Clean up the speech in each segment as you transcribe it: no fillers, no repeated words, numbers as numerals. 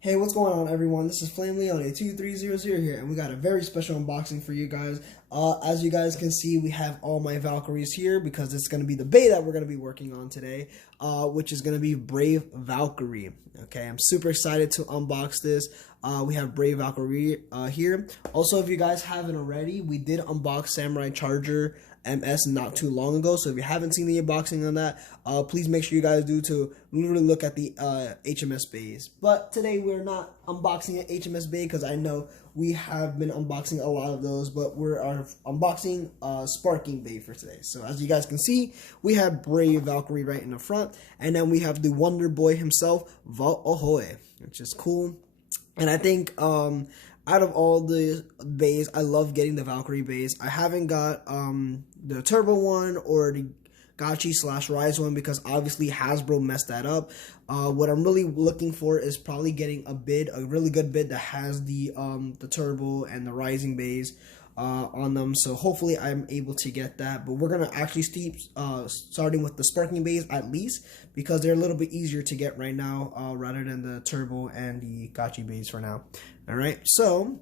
Hey, what's going on, everyone? This is Flame Leone 2300 here, and we got a very special unboxing for you guys. As you guys can see, we have all my Valkyries here because it's going to be the beta that we're going to be working on today, which is going to be Brave Valkyrie. Okay, I'm super excited to unbox this. We have Brave Valkyrie here. Also, if you guys haven't already, we did unbox Samurai Charger MS not too long ago, so if you haven't seen the unboxing on that, please make sure you guys do to literally look at the HMS bays. But today we're not unboxing an HMS bay because I know we have been unboxing a lot of those, but we're unboxing Sparking bay for today. So as you guys can see, we have Brave Valkyrie right in the front, and then we have the Wonder Boy himself, Val Ahoy, which is cool. And I think out of all the bays, I love getting the Valkyrie bays. I haven't got the Turbo one or the Gachi/Rise one because obviously Hasbro messed that up. What I'm really looking for is probably getting a really good bid that has the Turbo and the Rising bays on them. So hopefully I'm able to get that. But we're gonna actually starting with the Sparking bays at least because they're a little bit easier to get right now rather than the Turbo and the Gachi bays for now. All right, so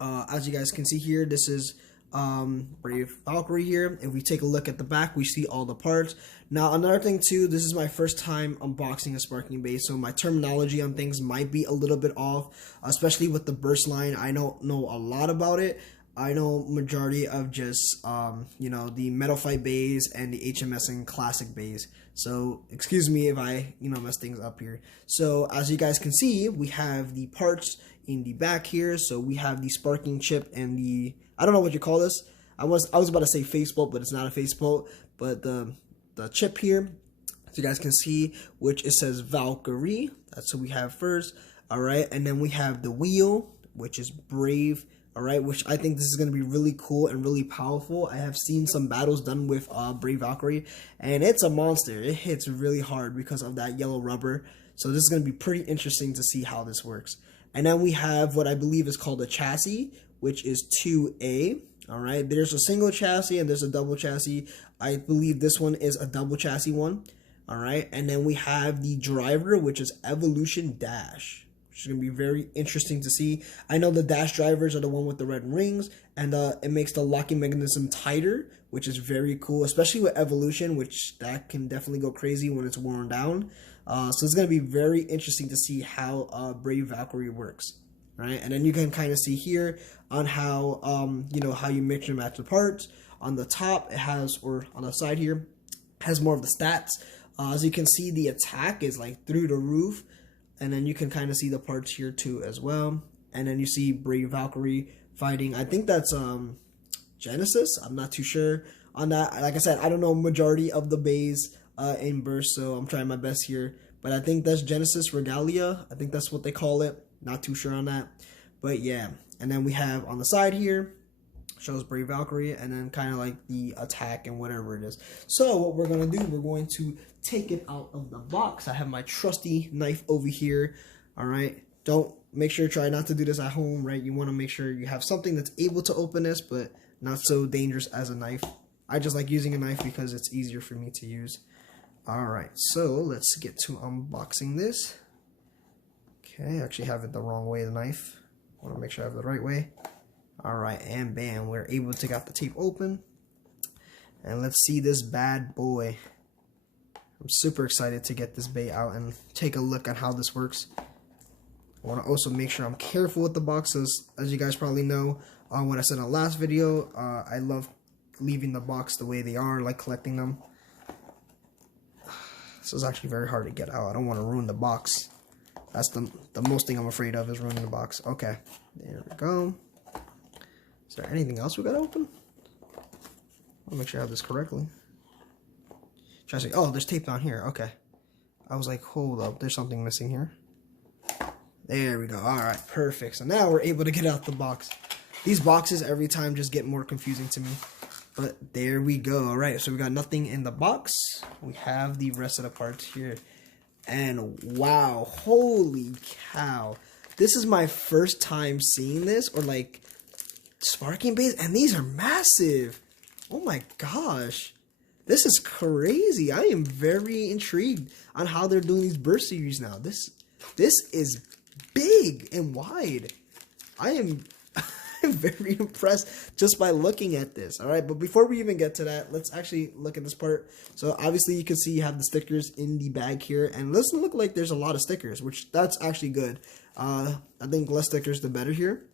as you guys can see here, this is Brave Valkyrie here. If we take a look at the back, we see all the parts. Now, another thing too, this is my first time unboxing a Sparking base, so my terminology on things might be a little bit off, especially with the burst line. I don't know a lot about it. I know majority of just the Metal Fight bays and the HMS and Classic bays. So excuse me if I mess things up here. So as you guys can see, we have the parts in the back here. So we have the Sparking chip and the, I don't know what you call this. I was about to say facebolt, but it's not a facebolt. But the chip here, as you guys can see, which it says Valkyrie. That's what we have first. All right, and then we have the wheel, which is Brave. All right, which I think this is going to be really cool and really powerful. I have seen some battles done with Brave Valkyrie, and it's a monster. It hits really hard because of that yellow rubber. So this is going to be pretty interesting to see how this works. And then we have what I believe is called a chassis, which is 2A. All right, there's a single chassis and there's a double chassis. I believe this one is a double chassis one. All right, and then we have the driver, which is Evolution Dash, which is going to be very interesting to see. I know the dash drivers are the one with the red rings, and it makes the locking mechanism tighter, which is very cool, especially with Evolution, which that can definitely go crazy when it's worn down. So it's going to be very interesting to see how Brave Valkyrie works. Right, and then you can kind of see here on how how you mix and match the parts. On the top, it has, or on the side here, has more of the stats. As you can see, the attack is like through the roof. And then you can kind of see the parts here too as well. And then you see Brave Valkyrie fighting. I think that's Genesis. I'm not too sure on that. Like I said, I don't know majority of the bays in burst, so I'm trying my best here. But I think that's Genesis Regalia. I think that's what they call it. Not too sure on that. But yeah. And then we have on the side here, shows Brave Valkyrie, and then kind of like the attack and whatever it is. So what we're going to do, we're going to take it out of the box. I have my trusty knife over here. All right, try not to do this at home, right? You want to make sure you have something that's able to open this, but not so dangerous as a knife. I just like using a knife because it's easier for me to use. All right, so let's get to unboxing this. Okay, I actually have it the wrong way, the knife. I want to make sure I have it the right way. All right, and bam, we're able to get the tape open. And let's see this bad boy. I'm super excited to get this bay out and take a look at how this works. I want to also make sure I'm careful with the boxes. As you guys probably know, what I said in the last video, I love leaving the box the way they are, like collecting them. This is actually very hard to get out. I don't want to ruin the box. That's the most thing I'm afraid of, is ruining the box. Okay, there we go. Is there anything else we got to open? I'll make sure I have this correctly. Try to say, oh, there's tape down here. Okay. I was like, hold up, there's something missing here. There we go. All right, perfect. So now we're able to get out the box. These boxes every time just get more confusing to me. But there we go. All right, so we got nothing in the box. We have the rest of the parts here. And wow, holy cow. This is my first time seeing this, or like Sparking bays, and these are massive. Oh my gosh. This is crazy. I am very intrigued on how they're doing these burst series now. This is big and wide. I am I'm very impressed just by looking at this. All right, but before we even get to that, let's actually look at this part. So obviously you can see you have the stickers in the bag here, and it doesn't look like there's a lot of stickers, which that's actually good. I think less stickers the better here.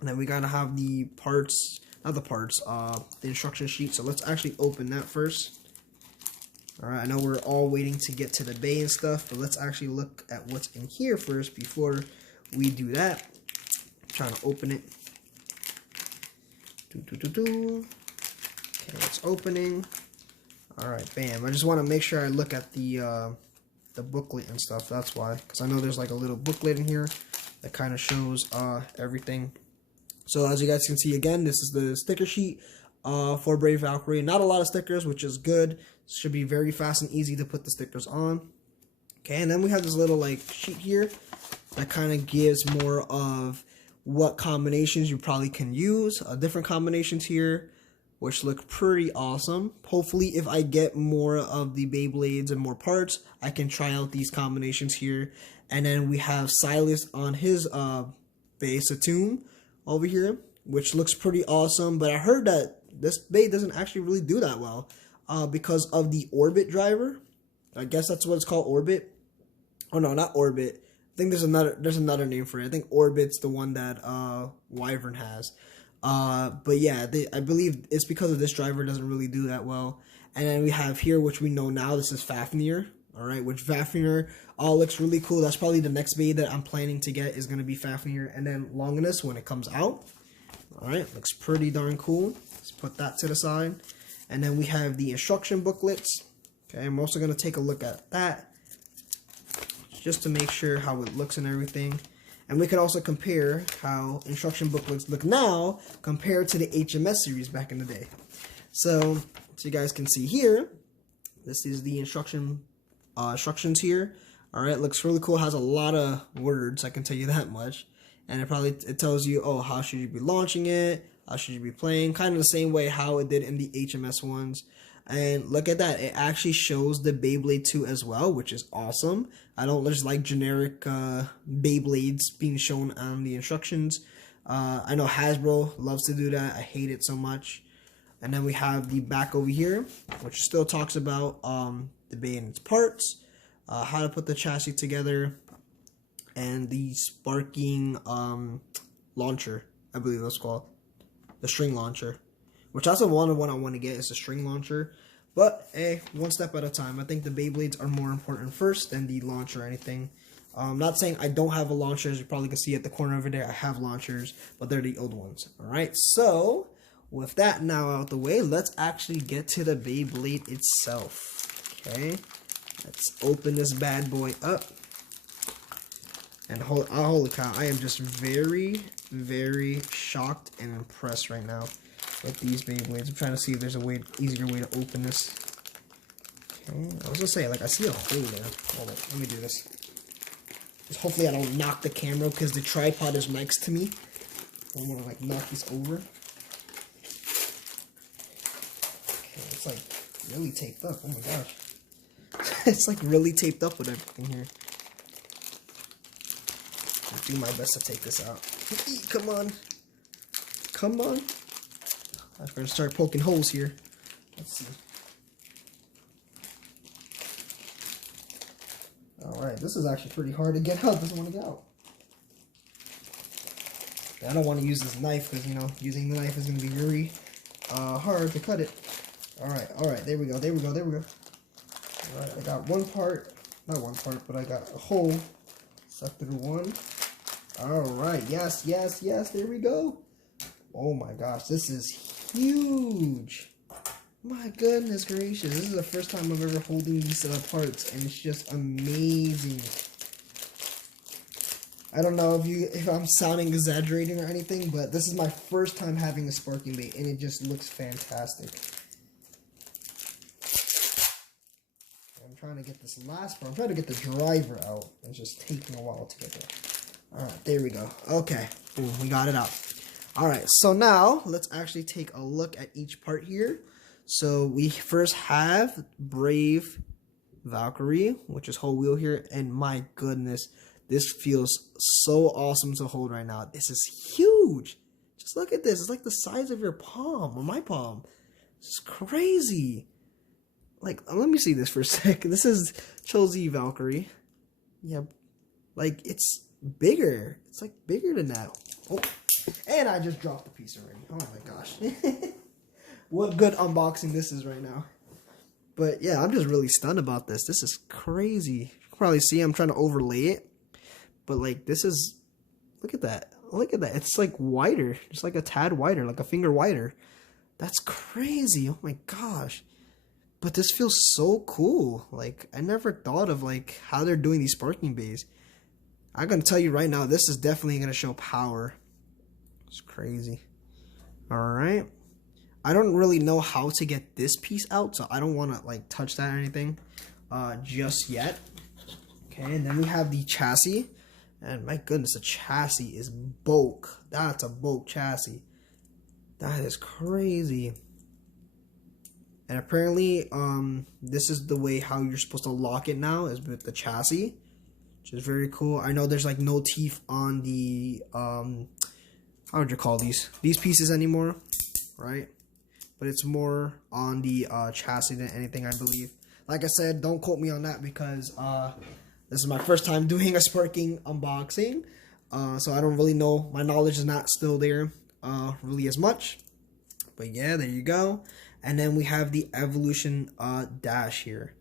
And then we gotta have the parts, not the parts, the instruction sheet. So let's actually open that first. All right, I know we're all waiting to get to the bay and stuff, but let's actually look at what's in here first before we do that. I'm trying to open it. Okay, it's opening. All right, bam. I just want to make sure I look at the booklet and stuff. That's why, because I know there's like a little booklet in here that kind of shows everything. So as you guys can see, again, this is the sticker sheet for Brave Valkyrie. Not a lot of stickers, which is good. Should be very fast and easy to put the stickers on. Okay, and then we have this little like sheet here that kind of gives more of what combinations you probably can use, different combinations here, which look pretty awesome. Hopefully, if I get more of the Beyblades and more parts, I can try out these combinations here. And then we have Silas on his base, a tomb over here, which looks pretty awesome. But I heard that this Bay doesn't actually really do that well because of the Orbit driver. I guess that's what it's called, Orbit. Oh no, not Orbit. I think there's another name for it. I think Orbit's the one that Wyvern has. But yeah, I believe it's because of this driver doesn't really do that well. And then we have here, which we know now, this is Fafnir. All right, which Fafnir looks really cool. That's probably the next Bay that I'm planning to get is going to be Fafnir. And then Longinus when it comes out. All right, looks pretty darn cool. Let's put that to the side. And then we have the instruction booklets. Okay, I'm also going to take a look at that, just to make sure how it looks and everything. And we can also compare how instruction booklets look now compared to the HMS series back in the day. So you guys can see here, this is the instructions here. All right, looks really cool. Has a lot of words, I can tell you that much. And it tells you, oh, how should you be launching it? How should you be playing? Kind of the same way how it did in the HMS ones. And look at that, it actually shows the Beyblade 2 as well, which is awesome. I don't just like generic Beyblades being shown on the instructions. I know Hasbro loves to do that. I hate it so much. And then we have the back over here, which still talks about the Bay and its parts, how to put the chassis together, and the sparking launcher, I believe that's called. The string launcher. Which that's the one I want to get, is a string launcher. But, hey, one step at a time. I think the Beyblades are more important first than the launcher or anything. I'm not saying I don't have a launcher. As you probably can see at the corner over there, I have launchers. But they're the old ones. Alright, so, with that now out the way, let's actually get to the Beyblade itself. Okay, let's open this bad boy up. And holy cow, I am just very, very shocked and impressed right now with these Beyblades. I'm trying to see if there's a easier way to open this. Okay, I was gonna say, like, I see a hole there. Hold on, let me do this. Just hopefully I don't knock the camera because the tripod is next to me. I don't want to like knock this over. Okay, it's like really taped up. Oh my gosh. It's like really taped up with everything here. I'll do my best to take this out. Come on. Come on. I'm going to start poking holes here. Let's see. Alright, this is actually pretty hard to get out. It doesn't want to get out. I don't want to use this knife because, you know, using the knife is going to be very hard to cut it. Alright, there we go. Alright, I got one part. Not one part, but I got a hole stuck through one. Alright, yes, there we go. Oh my gosh, this is huge. My goodness gracious, this is the first time I'm ever holding these parts, and it's just amazing. I don't know if I'm sounding exaggerating or anything, but this is my first time having a sparking bait, and it just looks fantastic. I'm trying to get this last part. I'm trying to get the driver out. It's just taking a while to get there. Alright, there we go. Okay, boom, we got it out. Alright, so now let's actually take a look at each part here. So we first have Brave Valkyrie, which is whole wheel here, and my goodness, This feels so awesome to hold right now. This is huge. Just look at this. It's like the size of your palm or my palm. It's crazy. Like, let me see this for a second. This is Chelsea Valkyrie. Yeah, like it's bigger. It's like bigger than that. Oh, and I just dropped the piece already. Oh my gosh. What good unboxing this is right now. But yeah, I'm just really stunned about this. This is crazy. You can probably see I'm trying to overlay it. But like this is, look at that. Look at that. It's like wider. Just like a tad wider, like a finger wider. That's crazy. Oh my gosh. But this feels so cool. Like I never thought of like how they're doing these sparking bays. I'm gonna tell you right now, this is definitely gonna show power. It's crazy. Alright. I don't really know how to get this piece out, so I don't wanna like touch that or anything just yet. Okay, and then we have the chassis. And my goodness, the chassis is bulk. That's a bulk chassis. That is crazy. And apparently, this is the way how you're supposed to lock it now, is with the chassis, which is very cool. I know there's like no teeth on the, how would you call these pieces anymore, right? But it's more on the chassis than anything, I believe. Like I said, don't quote me on that because this is my first time doing a sparking unboxing, so I don't really know. My knowledge is not still there really as much. But yeah, there you go. And then we have the Evolution dash here,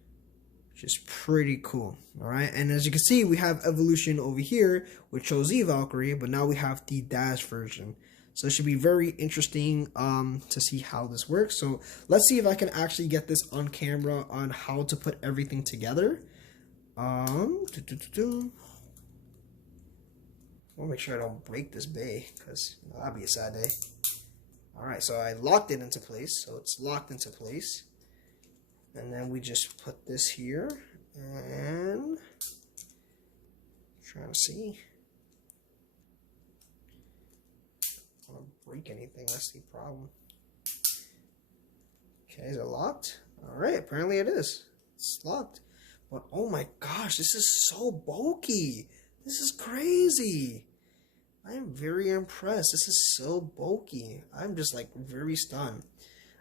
which is pretty cool. All right, and as you can see, we have Evolution over here, which shows the Valkyrie, but now we have the dash version. So it should be very interesting to see how this works. So let's see if I can actually get this on camera on how to put everything together. I'll make sure I don't break this bay, because that'd be a sad day. Alright, so I locked it into place, so it's locked into place. And then we just put this here, and trying to see. I don't want to break anything, that's the problem. Okay, is it locked? Alright, apparently it is. It's locked. But oh my gosh, this is so bulky. This is crazy. I am very impressed. This is so bulky. I'm just like very stunned.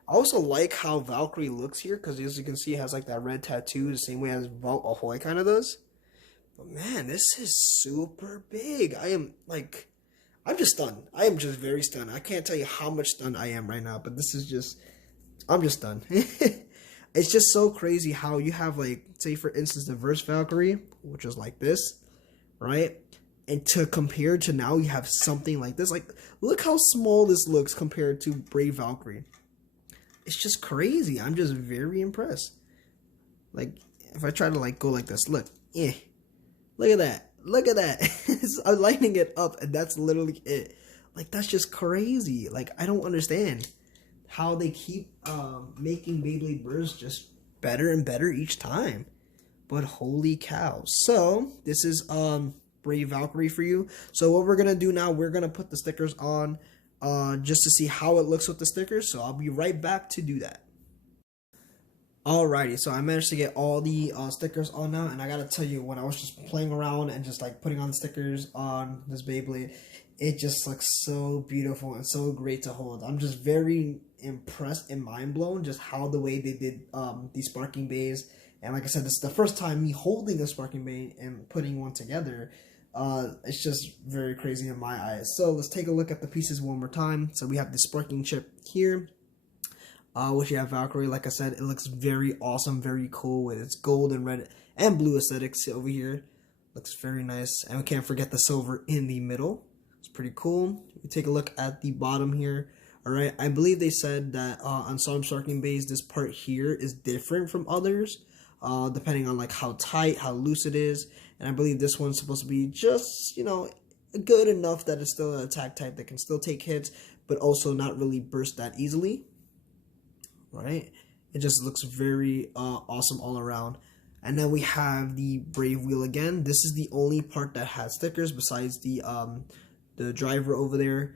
I also like how Valkyrie looks here, because as you can see, it has like that red tattoo the same way as Ahoy kind of does. But man, this is super big. I'm just stunned. I am just very stunned. I can't tell you how much stunned I am right now, but this is just, I'm just stunned. It's just so crazy how you have, like, say for instance, the Verse Valkyrie, which is like this, right? And to compare to now, you have something like this. Like, look how small this looks compared to Brave Valkyrie. It's just crazy. I'm just very impressed. Like, if I try to, like, go like this, look. Look at that. Look at that. I'm lighting it up, and that's literally it. Like, that's just crazy. Like, I don't understand how they keep making Beyblade bursts just better and better each time. But holy cow. So this is Brave Valkyrie for you. So what we're gonna do now, we're gonna put the stickers on just to see how it looks with the stickers. So I'll be right back to do that. Alrighty, so I managed to get all the stickers on now, and I gotta tell you, when I was just playing around and just like putting on the stickers on this Beyblade, it just looks so beautiful and so great to hold. I'm just very impressed and mind blown just how the way they did these sparking bays. And like I said, this is the first time me holding a sparking bay and putting one together. It's just very crazy in my eyes. So let's take a look at the pieces one more time. So we have the sparking chip here, which you have Valkyrie. Like I said, it looks very awesome, very cool with its gold and red and blue aesthetics over here. Looks very nice. And we can't forget the silver in the middle. It's pretty cool. We take a look at the bottom here. Alright, I believe they said that on some sparking bays, this part here is different from others, depending on like how tight, how loose it is. And I believe this one's supposed to be just, you know, good enough that it's still an attack type that can still take hits, but also not really burst that easily. Right? It just looks very awesome all around. And then we have the Brave wheel again. This is the only part that has stickers besides the driver over there.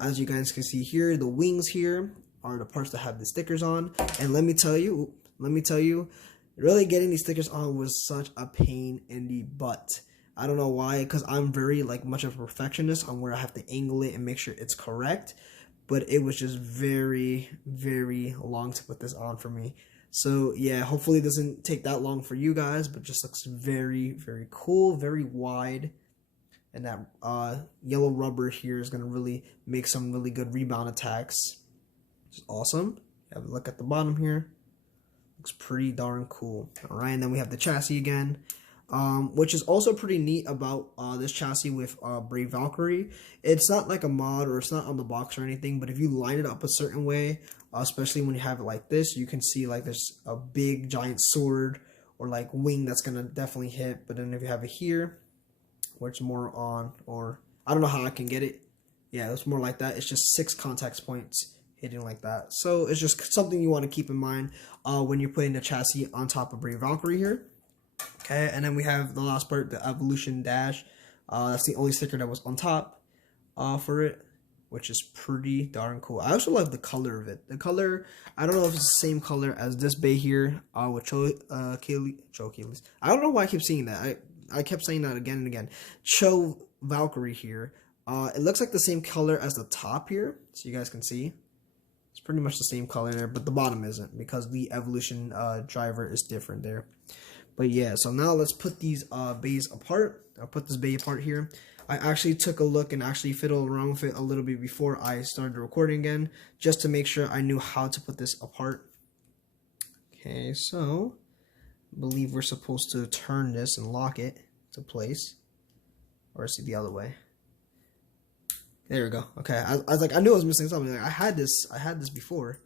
As you guys can see here, the wings here are the parts that have the stickers on. And let me tell you, really getting these stickers on was such a pain in the butt. I don't know why, because I'm very like much of a perfectionist on where I have to angle it and make sure it's correct. But it was just very, very long to put this on for me. So yeah, hopefully it doesn't take that long for you guys, but just looks very, very cool, very wide. And that yellow rubber here is going to really make some really good rebound attacks. Which is awesome. Have a look at the bottom here. Looks pretty darn cool. Alright, and then we have the chassis again. Which is also pretty neat about this chassis with Brave Valkyrie. It's not like a mod or it's not on the box or anything, but if you line it up a certain way, especially when you have it like this, you can see like there's a big giant sword or like wing that's going to definitely hit. But then if you have it here, where it's more on, or I don't know how I can get it. Yeah, it's more like that. It's just 6 contact points hitting like that. So it's just something you want to keep in mind when you're putting the chassis on top of Brave Valkyrie here. Okay, and then we have the last part, the Evolution Dash. That's the only sticker that was on top for it, which is pretty darn cool. I also love the color of it. The color, I don't know if it's the same color as this bay here with Cho Achilles. I don't know why I keep seeing that. I kept saying that again and again. Cho Valkyrie here. It looks like the same color as the top here, so you guys can see. It's pretty much the same color there, but the bottom isn't because the Evolution driver is different there. But yeah, so now let's put these bays apart. I'll put this bay apart here. I actually took a look and actually fiddled around with it a little bit before I started recording again, just to make sure I knew how to put this apart. Okay, so I believe we're supposed to turn this and lock it to place. Or is it the other way? There we go. Okay, I was like, I knew I was missing something. Like, I had this before.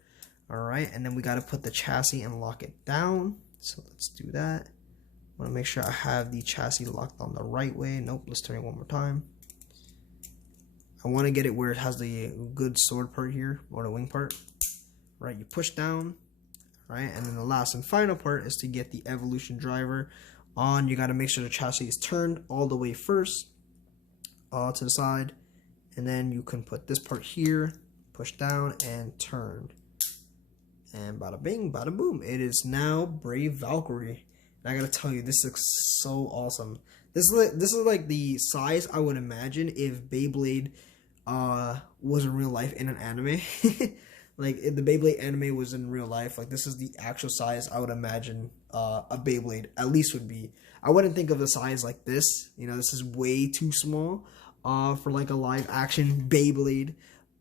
Alright, and then we got to put the chassis and lock it down. So let's do that. I want to make sure I have the chassis locked on the right way. Nope, let's turn it one more time. I want to get it where it has the good sword part here, or the wing part. Right, you push down. Right, and then the last and final part is to get the Evolution driver on. You got to make sure the chassis is turned all the way first to the side. And then you can put this part here, push down, and turn. And bada bing, bada boom. It is now Brave Valkyrie. And I gotta tell you, this looks so awesome. This is like the size I would imagine if Beyblade was in real life in an anime. Like if the Beyblade anime was in real life, like this is the actual size I would imagine a Beyblade at least would be. I wouldn't think of the size like this. You know, this is way too small for like a live action Beyblade.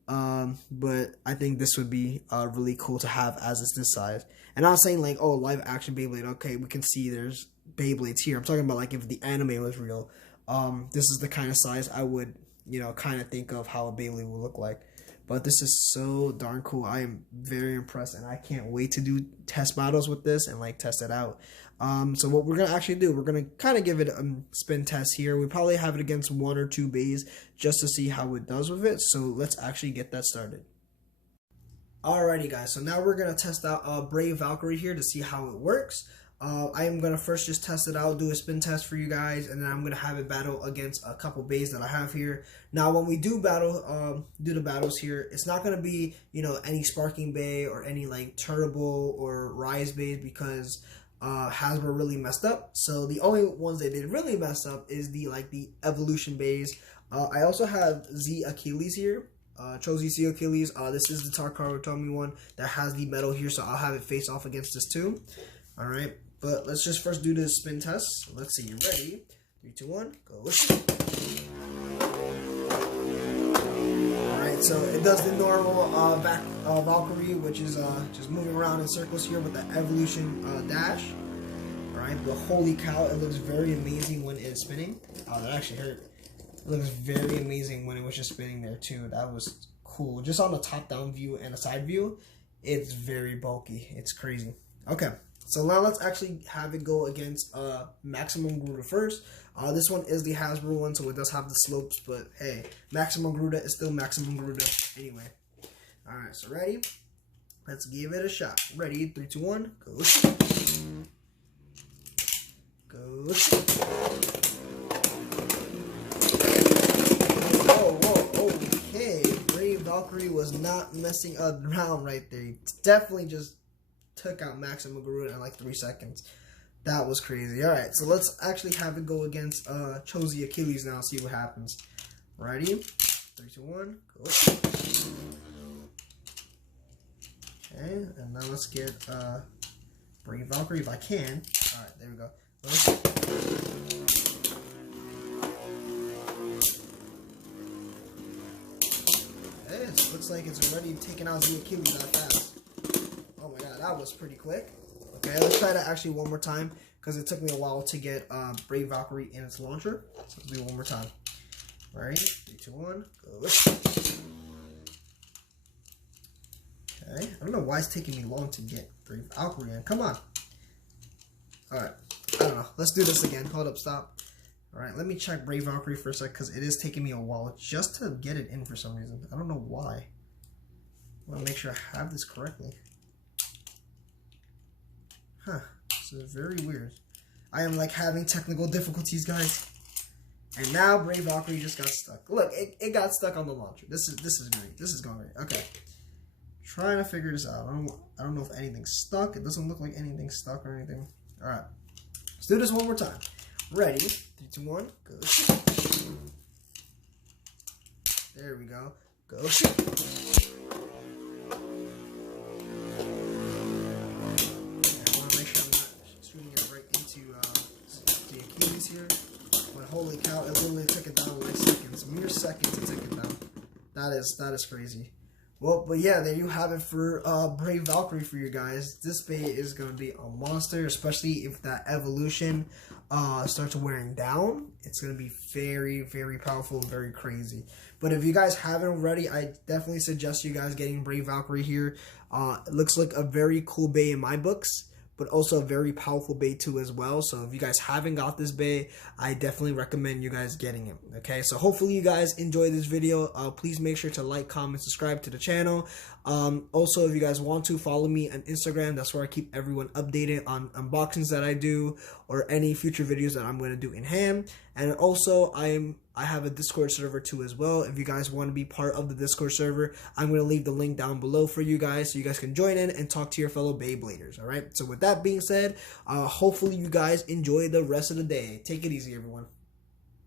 But I think this would be really cool to have as it's this size. And I'm not saying like, oh, live action Beyblade, okay, we can see there's Beyblades here. I'm talking about like if the anime was real. This is the kind of size I would, you know, kind of think of how a Beyblade would look like. But this is so darn cool. I am very impressed, and I can't wait to do test battles with this and like test it out. So what we're gonna actually do, we're gonna kind of give it a spin test here. We probably have it against 1 or 2 bays just to see how it does with it. So let's actually get that started. Alrighty guys, so now we're gonna test out Brave Valkyrie here to see how it works. I am gonna first just test it out, do a spin test for you guys, and then I'm gonna have it battle against a couple bays that I have here. Now, when we do battle, do the battles here, it's not gonna be, you know, any sparking bay or any like turbo or rise bays because Hasbro really messed up. So the only ones they did really mess up is the Evolution bays. I also have Z Achilles here. Chose Z Achilles. This is the Takara Tomy one that has the metal here, so I'll have it face off against this too. All right, but let's just first do the spin test. Let's see. You ready? 3, 2, 1, go. All right, so it does the normal Valkyrie, which is just moving around in circles here with the Evolution dash. All right, but holy cow, it looks very amazing when it's spinning. Oh, that actually hurt. It looks very amazing when it was just spinning there too. That was cool. Just on the top-down view and a side view, it's very bulky. It's crazy. Okay, so now let's actually have it go against Maximum Gruda first. This one is the Hasbro one, so it does have the slopes, but hey, Maximum Gruda is still Maximum Gruda anyway. All right, so ready? Let's give it a shot. Ready? 3, 2, 1, go. Go. Okay, Brave Valkyrie was not messing around right there. He definitely just took out Maximum Garuda in like 3 seconds. That was crazy. All right, so let's actually have it go against Chozy Achilles now. See what happens. Ready? 3, 2, 1, go. Okay, and now let's get Brave Valkyrie if I can. All right, there we go. It looks like it's already taken out the Achilles that fast. Oh my god, that was pretty quick. Okay, let's try that actually one more time because it took me a while to get Brave Valkyrie in its launcher. So let's do it one more time. Ready? 3, 2, 1, go. Okay, I don't know why it's taking me long to get Brave Valkyrie in. Come on. Alright, I don't know. Let's do this again. Hold up, stop. Alright, let me check Brave Valkyrie for a sec because it is taking me a while just to get it in for some reason. I don't know why. I want to make sure I have this correctly. Huh, this is very weird. I am like having technical difficulties, guys. And now Brave Valkyrie just got stuck. Look, it got stuck on the launcher. This is great. This is going great. Okay. Trying to figure this out. I don't know if anything's stuck. It doesn't look like anything's stuck or anything. Alright. Let's do this one more time. Ready? 3, 2, 1, go. There we go. Go. I want to make sure I'm not shooting it right into the Achilles here. But holy cow, it literally took it down in like seconds. Mere seconds to take it down. That is crazy. Well, but yeah, there you have it for Brave Valkyrie for you guys. This bait is going to be a monster, especially if that evolution starts wearing down. It's going to be very, very powerful and very crazy. But if you guys haven't already, I definitely suggest you guys getting Brave Valkyrie here. It looks like a very cool bait in my books, but also a very powerful bait too as well. So if you guys haven't got this bait, I definitely recommend you guys getting it. Okay, so hopefully you guys enjoyed this video. Please make sure to like, comment, subscribe to the channel. Also, if you guys want to, follow me on Instagram. That's where I keep everyone updated on unboxings that I do or any future videos that I'm going to do in hand. And also, I have a Discord server too as well. If you guys want to be part of the Discord server, I'm going to leave the link down below for you guys so you guys can join in and talk to your fellow Beybladers. All right. So with that being said, hopefully you guys enjoy the rest of the day. Take it easy, everyone.